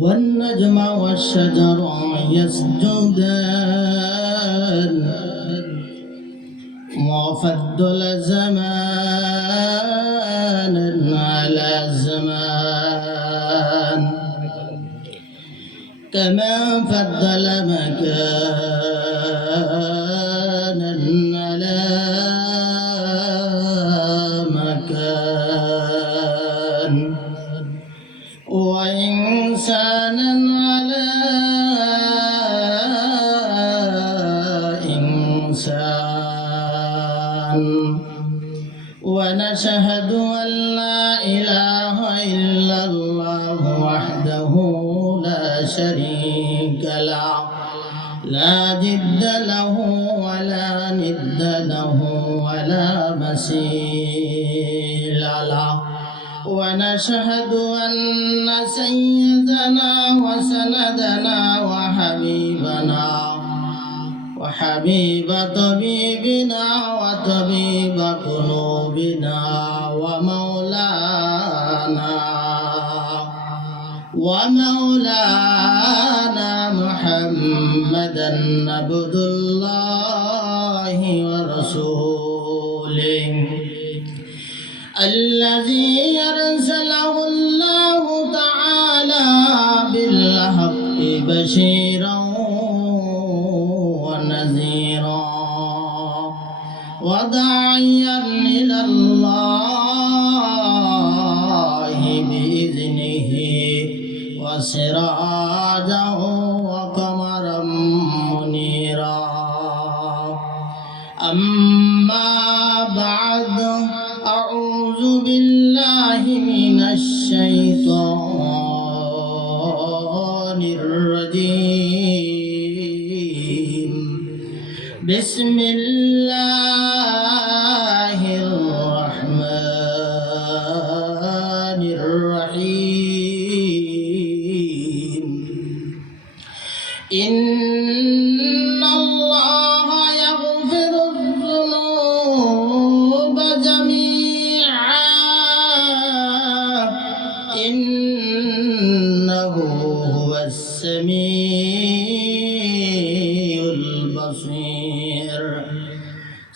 والنجم والشجر يسجدان. وفضل زمانا على زمان كما فضل مكانا ونشهد أن لا إله إلا الله وحده لا شريك له لا جد له ولا ند له ولا مثيل له. ونشهد أن سيدنا وسندنا وحبيبنا وحبيب طبيبنا وطبيب قلوبنا ومولانا ومولانا محمدا عبد وداعيا إلى الله بإذنه وسراجا وقمرا منيرا. أما بعد أعوذ بالله من الشيطان الرجيم. بسم الله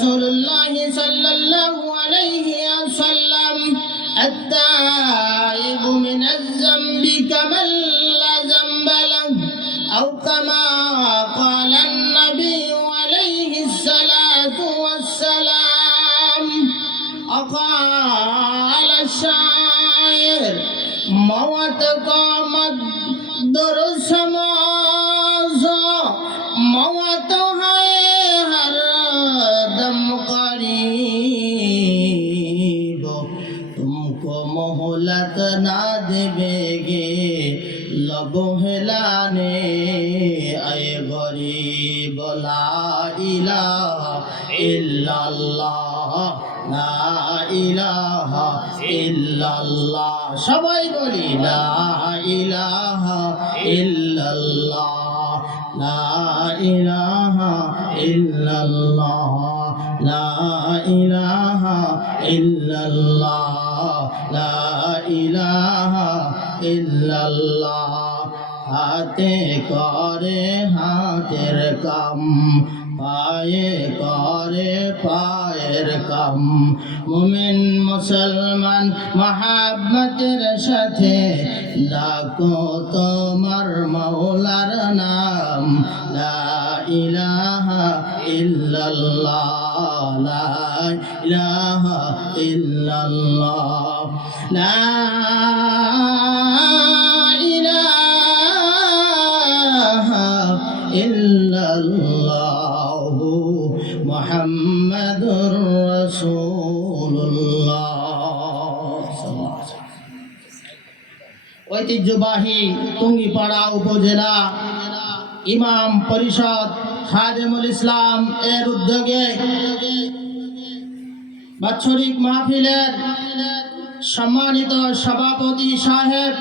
رسول الله صلى الله عليه وسلم التائب من الذنب كمن জানে আই গরি বলা ইলাহা ইল্লাল্লাহ না ইলাহা ইল্লাল্লাহ। সবাই বলি না ইলাহা ইল্লাল্লাহ না ইলাহা ইল্লাল্লাহ, লা ইলাহা ইল্লাল্লাহ, লা ইলাহা ইল্লাল্লাহ। হাতে করে হাতের কাম, পায়ে করে পায়ের কাম। মুমিন মুসলমান মহাব্বতের সাথে ডাকো তোমার মৌলার নাম। লা ইলাহা ইল্লাল্লাহ ইলাহা ইল্লাল্লাহ। লা ইল্লাল্লাহ মুহাম্মাদুর রাসূলুল্লাহ ঐতিহ্যবাহী টুঙ্গিপাড়া উপজেলা ইমাম পরিষদ খাদেমুল ইসলাম এর উদ্যোগে বাৎসরিক মাহফিলের সম্মানিত সভাপতি সাহেব,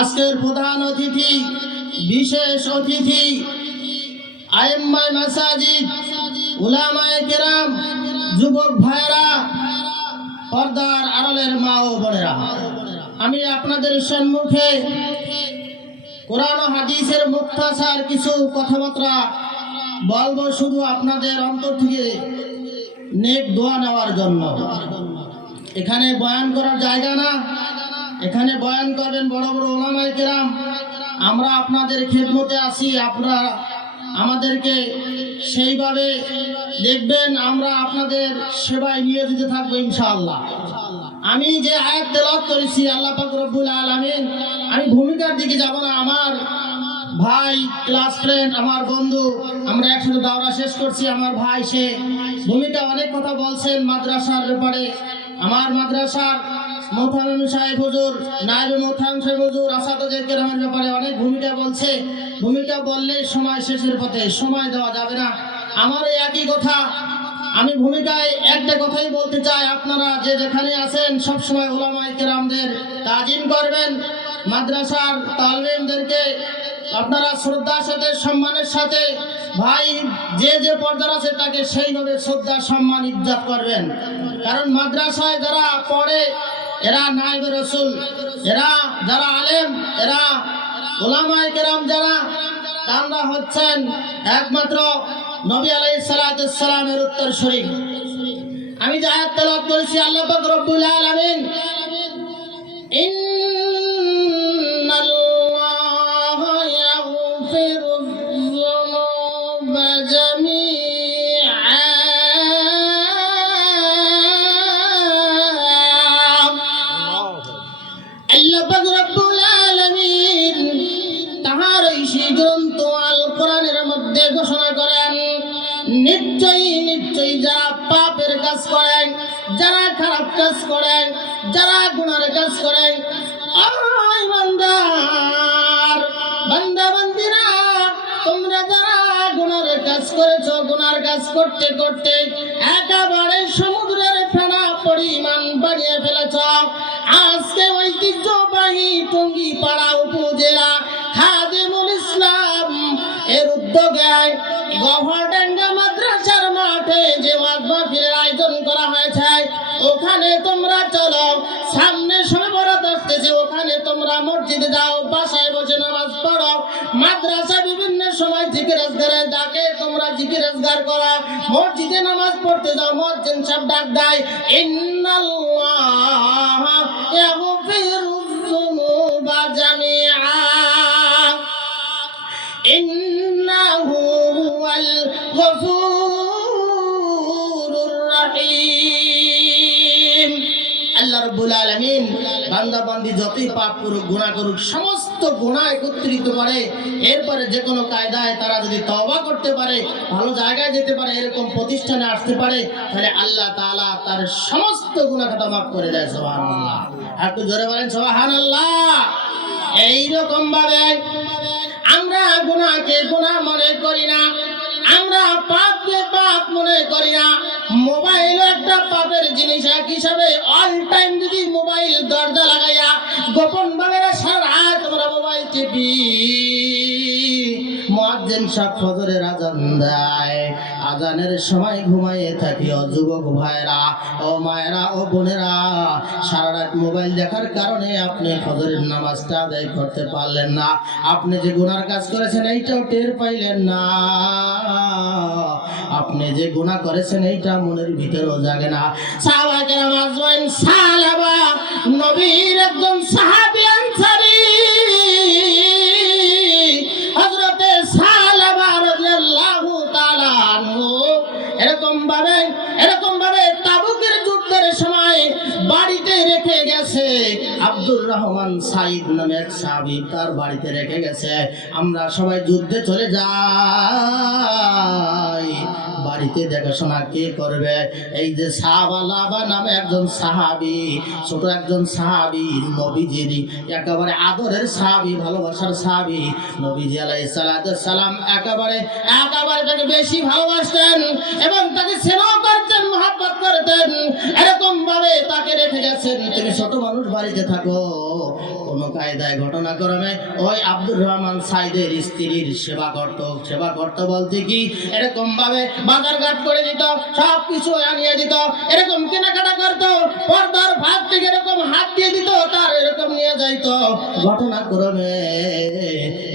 আজকের প্রধান অতিথি বিশেষ অতিথি আইম্মাই মাসাজিদ, উলামায়ে কেরাম, যুবক ভাইরা পর্দার আড়ালের মা ও বোনেরা। আমি আপনাদের সম্মুখে কোরআন হাদিসের মুক্তাসার কিছু কথাবার্তা বলব শুধু আপনাদের অন্তর থেকে নেক দোয়া নেওয়ার জন্য। এখানে বয়ান করার জায়গা না। এখানে বয়ান করবেন বড় বড় ওলামায় কেরাম। আমরা আপনাদের খেদমতে আসি আপনারা আমাদেরকে সেইভাবে দেখবেন, আমরা আপনাদের সেবায় নিয়োজিত থাকব ইনশাআল্লাহ। আমি যে আয়াত তেলাওয়াত করেছি, আল্লাহ রব্বুল আলামিন, আমি ভূমিকার দিকে যাব না। আমার ভাই, ক্লাস ফ্রেন্ড, আমার বন্ধু, আমরা একসাথে দাওরা শেষ করছি। আমার ভাই, সে ভূমিকা অনেক কথা বলছেন মাদ্রাসার ব্যাপারে। আমার মাদ্রাসার মোথামিম সাহেব হুজুর, নায়েবে মোথাম সাহেব হুজুর আসাদুজ্জাহ কেরামের ব্যাপারে অনেক ভূমিকা বলছে। ভূমিকা বললে সময় শেষের পথে সময় দেওয়া যাবে না। আমার একই কথা, আমি ভূমিকায় একটা কথাই বলতে চাই, আপনারা যে যেখানে আছেন, সবসময় ওলামাই কেরামদের তাজিম করবেন। মাদ্রাসার তালবেমদেরকে আপনারা শ্রদ্ধার সাথে, সম্মানের সাথে, ভাই, যে যে পর্দার আছে তাকে সেইভাবে শ্রদ্ধা, সম্মান, ইজ্জত করবেন। কারণ মাদ্রাসায় যারা পড়ে এরা নাইব রসুল, এরা যারা আলেম, এরা ওলামায় কেরাম যারা, তারা হচ্ছেন একমাত্র নবী আলাই সালামের উত্তর শরীফ আমি যে আয়াত তেলাওয়াত করেছি, আল্লাহ রব্বুল আলামিন করেছ গুনার কাজ করতে করতে একেবারে সমুদ্রের দেয়, ইন্নাল্লাহ ইয়াগফিরুয-যুনুব জামিআ। ইন্নাহু হুয়াল গফুরুর রাহিম। আল্লাহ রাব্বুল আলামিন বান্দা যতই পাপ করুক, গুনাহ করুক, সমস্ত গুনাহ একত্রিত করে। এরপরে যে কোনো কায়দায় তারা যদি তওবা করতে পারে, ভালো জায়গায় যেতে পারে, এরকম প্রতিষ্ঠানে আসতে পারে, তাহলে আল্লাহ তাআলা তার সমস্ত গুনাহ খাতা মাফ করে দেয়, সুবহানাল্লাহ। আর একটু জোরে বলেন, সুবহানাল্লাহ। এইরকম ভাবে আমরা গুনাহকে গুনাহ মনে করি না, আমরা পাপকে পাপ মনে করি না। মোবাইল একটা পাপের জিনিস, এক হিসাবে অল টাইম যদি মোবাইল দরজা লাগাইয়া গোপন ভাবে মোবাইল মুয়াজ্জিন সাহেব ফজরের আজান দেয়। আজানের সময় ঘুমাইয়ে থাকি, ও যুবক ভাইরা, ও মায়েরা, ও বোনেরা। সারা রাত মোবাইল দেখার কারণে আপনি ফজরের নামাজটা আদায় করতে পারলেন না। আপনি যে গুনার কাজ করেছেন, এইটাও টের পাইলেন না। আপনি যে গুনাহ করেছেন, এইটা মনের ভিতরেও জাগে না। সাহাবা কেরাম আজমাইন সালাবা, নবীর একজন সাহাবী আনসারী। এক সাহাবী তার বাড়িতে রেখে গেছে। আমরা সবাই যুদ্ধে চলে যাই। বাড়িতে দেখাশোনা কে করবে? এই যে সাহাবালাবা নামে একজন সাহাবি, ছোট একজন সাহাবি, নবীজির একেবারে আদরের সাহাবি, ভালোবাসার সাহাবি। নবীজি আলাই সালাম একেবারে একেবারে তাকে বেশি ভালোবাসতেন এবং তাকে স্নেহ করতেন, মহাব্বত করতেন। এরকম ভাবে তাকে রেখে গেছেন। তুমি ছোট মানুষ, বাড়িতে থাকো। কায়দায় ঘটনাক্রমে ওই আব্দুর রহমান সাইদের স্ত্রীর সেবা করত। সেবা করত বলতে কি? এরকম ভাবে বাজার ঘাট করে দিত সব কিছু আনিয়ে দিত, এরকম কেনাকাটা করত, পর্দার ভাত থেকে এরকম হাত দিয়ে দিত, তার এরকম নিয়ে যাইত। ঘটনাক্রমে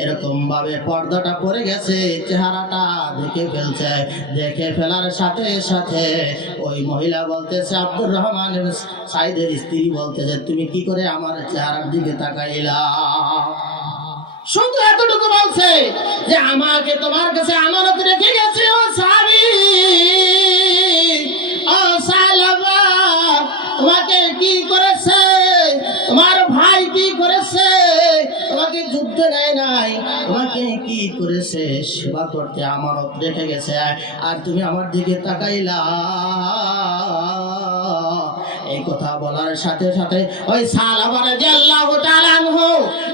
এরকম ভাবে পর্দাটা পড়ে গেছে, চেহারাটা দেখে ফেলছে। দেখে ফেলার সাথে সাথে ওই মহিলা বলতেছে, আব্দুর রহমান সাইদের স্ত্রী বলতেছে, তুমি কি করে আমার চেহারার দিকে তাকাইলা শুধু এতটুকু বলছে যে আমাকে তোমার কাছে আমানত রেখে গেছে, ও সাবি ও সালাবা তোমাকে কি করেছে? তোমার ভাই কি করেছে? তোমাকে যুদ্ধে নেয় নাই। তোমাকে কি করেছে? সেবা করতে আমানত রেখে গেছে। আর তুমি আমার দিকে তাকাইলা। এই কথা বলার সাথে সাথে ওই সালাবার তাআলাহু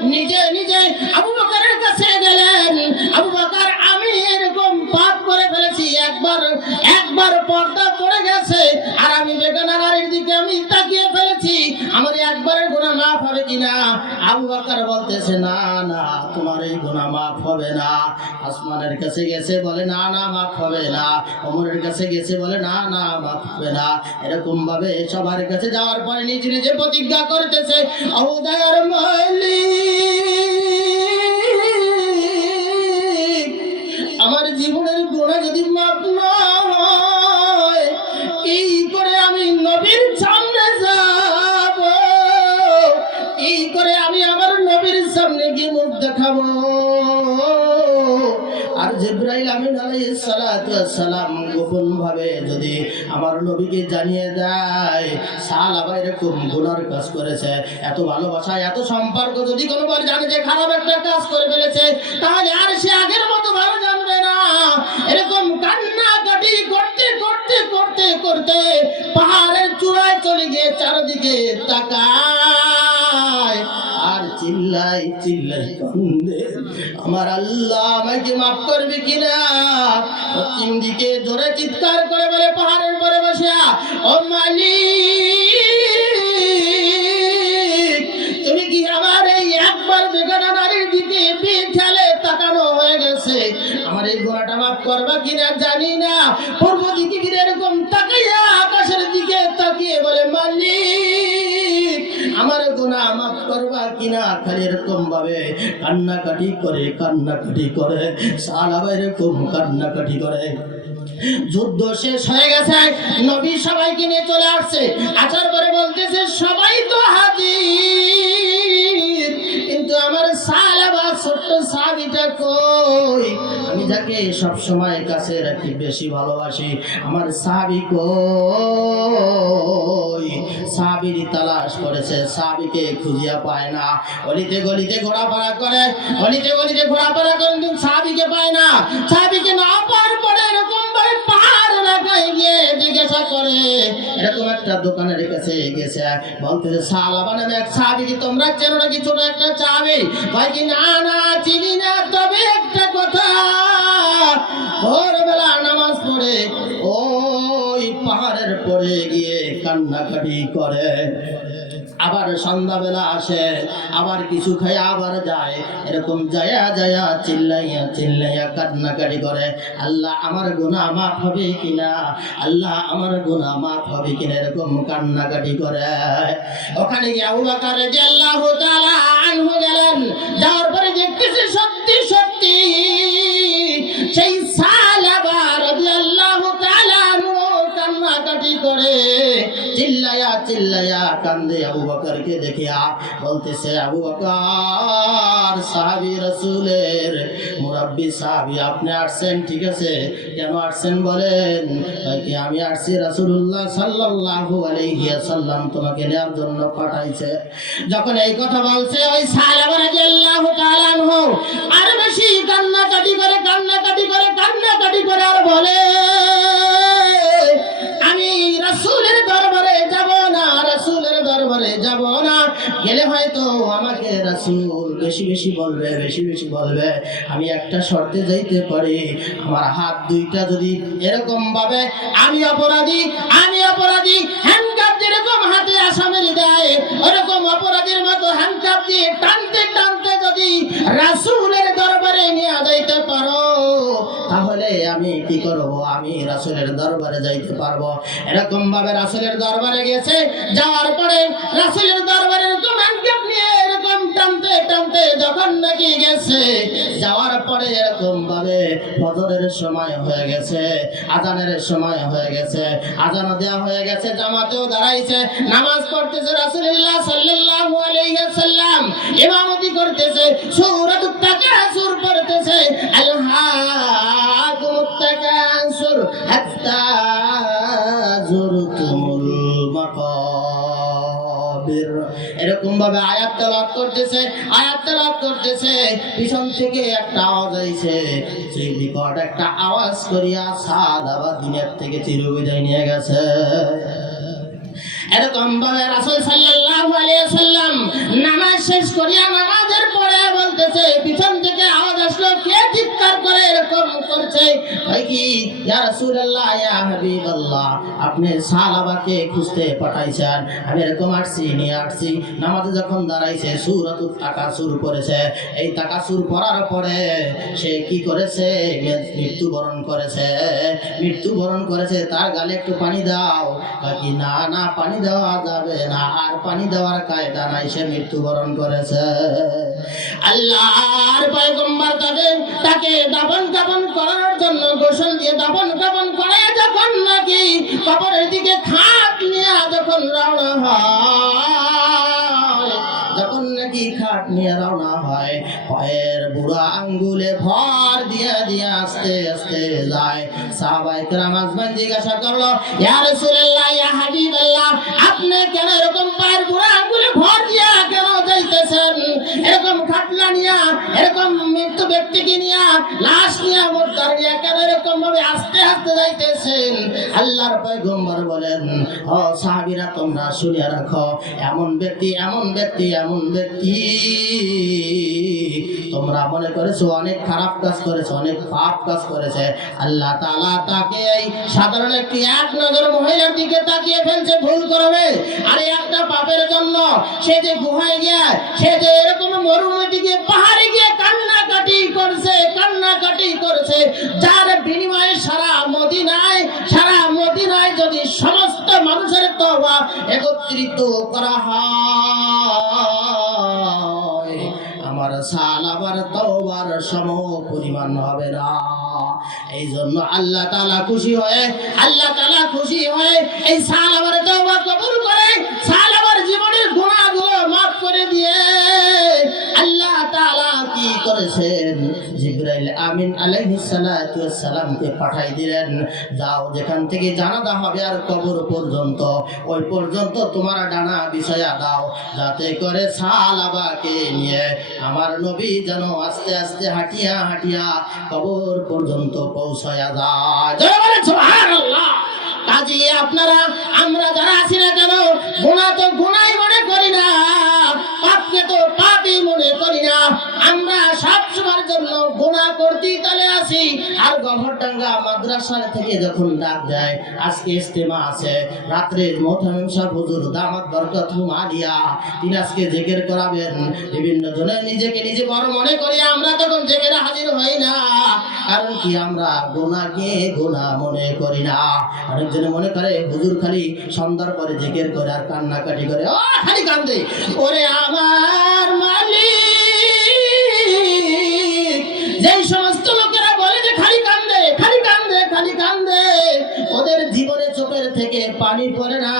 নিজে নিজে আবু বকরের কাছে গেলেন। আবু বকর আমি এরকম পাপ করে ফেলেছি। একবার একবার পর্দা পড়ে গেছে। আর আমি বেগানা দিকে আমি তাকিয়ে ফেলেছি। আমার একবারের গুণা মাফ হবে কিনা? আবু বকর বলতেছে, না না। এই গুণা মাফ হবে না। আসমানের কাছে গেছে বলে, না না, মাফ হবে না। অমরের কাছে গেছে বলে, না না, মাফ হবে না। এরকম ভাবে সবার কাছে যাওয়ার পরে নিজে নিজে প্রতিজ্ঞা করতেছে অহুদার মালিক জিব্রাইল আমিন সালাম গোপন ভাবে যদি আমার নবীকে জানিয়ে দেয় সাহাবা এরকম গুনার কাজ করেছে, এত ভালোবাসা, এত সম্পর্ক, যদি কোনোবার জানে যে খারাপ একটা কাজ করে ফেলেছে, তাহলে আর সে আগের মতো ভালো জানবে না। এরকম কান্নাকাটি করতে করতে করতে করতে পাহাড়ের চূড়ায় চলে গিয়ে চারদিকে তাকায়। চিল্লাই চিল্লাই কান্দে। আমার আল্লাহ আমাকে মাফ করবে কিনা? পশ্চিম দিকে জোরে চিৎকার করে বলে, পাহাড়ের পরে বসে ও মালিক কিনা খালি এরকম ভাবে কান্নাকাটি করে কান্নাকাটি করে সালাবা এরকম কান্নাকাটি করে। যুদ্ধ শেষ হয়ে গেছে, নবী সবাইকে নিয়ে চলে আসছে। আসার পরে বলতেছে, সবাই তো হাজির। কিন্তু আমার সালাবা ছোট্ট সাবিটা কই? আমি যাকে সব সময় কাছে রাখি, বেশি ভালোবাসি। আমার সাবি কই? সাবির তালাশ করেছে, সাবিকে খুঁজিয়া পায় না। অলিতে গলিতে ঘোরাফেরা করে, অলিতে গলিতে ঘোরাফেরা করে কিন্তু সাবিকে পায় না। সাবিকে না পাওয়ার পরে এরকম করে এরকম একটা দোকানের কাছে গেছে বলতেছে সালাবা নামে এক সাবিকে তোমরা চেনো নাকি ছোট একটা চাবি ভাই কি, না না, চিনি না, তবে একটা কথা। ভোরবেলা নামাজ পড়ে ওই পাহাড়ের পরে গিয়ে কান্নাকাটি করে। আবার সন্ধ্যাবেলা আসে, আবার কিছু খায়, আবার যায়। এরকম যায়া যায়া, চিল্লাইয়া চিল্লাইয়া কান্নাকাটি করে। আল্লাহ আমার গুনাহ মাফ হবে কিনা? আল্লাহ আমার গুনাহ মাফ হবে কিনা? এরকম কান্নাকাটি করে। ওখানে গিয়ে আবু বকর রাদিয়াল্লাহু তাআলা আনহু গেলেন। যাওয়ার পরে দেখতেছে সত্যি সত্যি, সেই সালাবা চিল্লায়া চিল্লায়া কান্দে আবু বকরকে দেখিয়া বলতেছে, আবু বকর, সাহাবি রাসূলের মুরাব্বি সাহাবি, আপনি আসছেন, ঠিক আছে? কেন আসছেন বলেন? কি আমি আসছি রাসূলুল্লাহ সাল্লাল্লাহু আলাইহি ওয়াসাল্লাম তোমাকে নেওয়ার জন্য পাঠাইছে? যখন এই কথা বলছে, ওই সালামা রাদিয়াল্লাহু তাআলা আর বেশি কান্নাকাটি করে কান্নাকাটি করে কান্নাকাটি করে আর বলে রাসূল বেশি বেশি বলবে, বেশি বেশি বলবে। আমি একটা শর্তে যাইতে পারি, আমার হাত দুইটা যদি এরকম ভাবে আমি অপরাধী আমি অপরাধী হ্যান্ডকাপ যেরকম হাতে আসামের দেয় ওরকম অপরাধীর মতো হ্যান্ডকাপ দিয়ে টানতে টানতে যদি রাসূলের দরবারে নিয়ে যাইতে পারো, তাহলে আমি কি করব? আমি রাসূলের দরবারে যাইতে পারব। এরকম ভাবে রাসূলের দরবারে গেছে যাওয়ার পরে রাসূলের দরবারে যখন নাকি গেছে, যাওয়ার পরে এরকম ভাবে ফজরের সময় হয়ে গেছে, আজানের সময় হয়ে গেছে, আজানও দেওয়া হয়ে গেছে, জামাতেও দাঁড়াইছে, নামাজ পড়তেছে রাসূলুল্লাহ সাল্লাল্লাহু আলাইহি ওয়াসাল্লাম, ইমামতি করতেছে সূরাতুত তাকাসুর পড়তেছে আলহাকুমুত তাকাসুর হাত্তা জুরতুমুল মাকাবির এরকম ভাবে আয়াত তেলাওয়াত করতেছে, আয়াত তেলাওয়াত করতেছে, পিছন থেকে একটা আওয়াজ আইছে। সেই বিকট একটা আওয়াজ করিয়া সাদ আবার দিনের থেকে চিরবিদায় নিয়ে গেছে। এরকম ভাবে রাসূল সাল্লাল্লাহু আলাইহি সাল্লাম নামাজ শেষ করিয়া নামাজের পরে বলতেছে, পিছন থেকে আওয়াজ আসলো, কে চিৎকার করে? এরকম করছে। কি? ইয়া রাসূলুল্লাহ, ইয়া হাবিবাল্লাহ, আপনি সাহাবাকে খুঁজতে পাঠাইছেন। আমি এরকম আসছি, নিয়ে আসছি। নামাজে যখন দাঁড়াইছে তাকাসুর করেছে এই তাকাসুর পড়ার পরে সে কি করেছে? মৃত্যুবরণ করেছে। মৃত্যুবরণ করেছে, তার গালে একটু পানি দাও। বাকি না না, পানি দেওয়া যাবে না, আর পানি দেওয়ার কায়দা নাই, সে মৃত্যুবরণ করেছে। আল্লাহর পয়গম্বর তাদের তাকে কাফন করানোর জন্য গোসল দিয়ে কাফন করে যখন নাকি কবরের দিকে খাট নিয়ে যখন রওনা হয়, যখন নাকি খাট নিয়ে রওনা হয়, পায়ের বুড়া আঙ্গুলে ভর দিয়া দিয়া আস্তে আস্তে যায়। সাহাবাই কেরাম জিজ্ঞাসা করল, ইয়া ইয়া হাবিবাল্লাহ, আপনি কেন এরকম লাশ নিয়া নিয়া কেন এরকম ভাবে যাইতেছেন। আল্লাহর পয়গম্বর বলেন, ও তোমরা রাখো, এমন ব্যক্তি এমন ব্যক্তি এমন ব্যক্তি। তোমরা মনে করেছ অনেক খারাপ কাজ করেছে, অনেক পাপ কাজ করেছে। আল্লাহ তাআলা তাকে এই সাধারণ একটি এক নজর মহিলার দিকে তাকিয়ে ফেলছে, ভুল করবে। আর একটা পাপের জন্য সে যে গুহায় গিয়ে, সে যে এরকম মরুভূমিতে গিয়ে পাহাড়ে গিয়ে করছে যার বিনিময়ে সারা মদিনায় সারা মদিনায় যদি সমস্ত মানুষের তওবা একত্রিত করা হয়, আমার সাল আবার তওবার সম পরিমাণ হবে না। এই জন্য আল্লাহ তাআলা খুশি হয়ে, আল্লাহ তালা খুশি হয়ে এই সাল আবার তওবা কবুল করে। করেছেন জিবরাইল আমিন আলাইহিস সালাতু ওয়াস সালামকে পাঠাই দিলেন। যাও, যেখান থেকে জানাজা হবে আর কবর পর্যন্ত, ওই পর্যন্ত তোমার ডানা বিষয়া দাও, যাতে করে সালাবাকে নিয়ে আমার নবী যেন আস্তে আস্তে হাঁটিয়া হাঁটিয়া কবর পর্যন্ত পৌঁছায়া যায়। কাজে আপনারা, আমরা যারা আছি না কেন গুণা তো গুণাই মনে আসি আর থেকে যখন ডাক দেয়, আজকে ইস্তেমা আছে রাত্রে হুজুর দামাত বরকতুম আলিয়া তিনি আজকে জেকের করাবেন। বিভিন্ন জনে নিজেকে নিজে বড় মনে করি, আমরা তখন জেকেরা হাজির হই না। কারণ কি, আমরা গোনাকে গোনা মনে করি না। অনেকজনে মনে করে, হুজুর খালি সন্ধ্যার পরে জেগের করে আর কান্নাকাটি করে। ও, খালি কান্দে। ওরে আমার মালিক! যেই সমস্ত লোকেরা বলে যে খালি কান্দে খালি কান্দে খালি কান্দে, ওদের জীবনে চোখের থেকে পানি পড়ে না।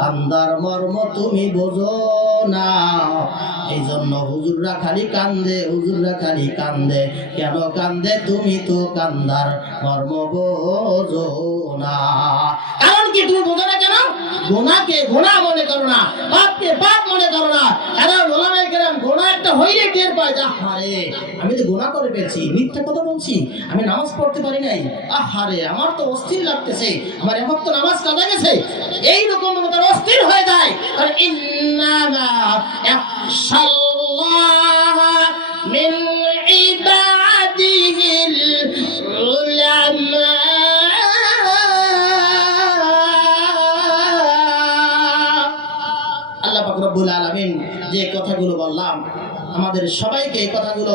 কান্দার মর্ম তুমি বোঝো না। এই জন্য হুজুররা খালি কান্দে, হুজুররা খালি কান্দে। কেন কান্দে তুমি তো কান্দার মর্ম বোঝো না। কারণ কি তুমি বোঝো না কেন? গোনাকে গোনা মনে করো না, পাপকে পাপ মনে করো না। কারণ আমি তো গোনা করে পেয়েছি মিথ্যা কথা বলছি, আমি নামাজ পড়তে পারি নাই, আহারে, আমার তো অস্থির লাগতেছে, আমার এখন তো নামাজ কাদা গেছে এই রকম তার অস্থির হয়ে যায় কারণ আল্লাহ পাক রব্বুল যে কথাগুলো বললাম আমাদের সবাইকে এই কথাগুলো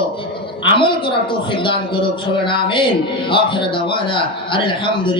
আমল করার তৌফিক দান করুক সবাই আমিন। আখির দাওয়ানা আলহামদুলিল্লাহ